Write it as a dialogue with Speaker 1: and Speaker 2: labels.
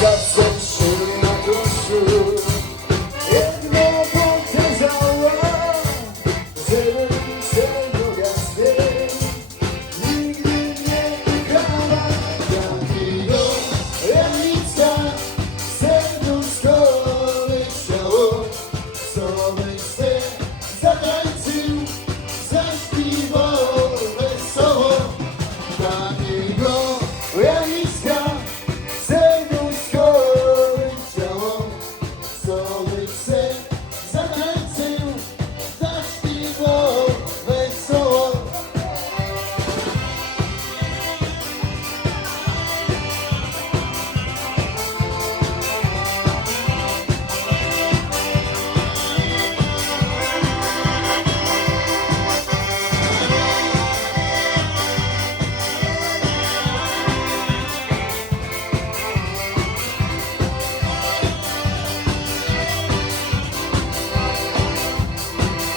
Speaker 1: Nossa sou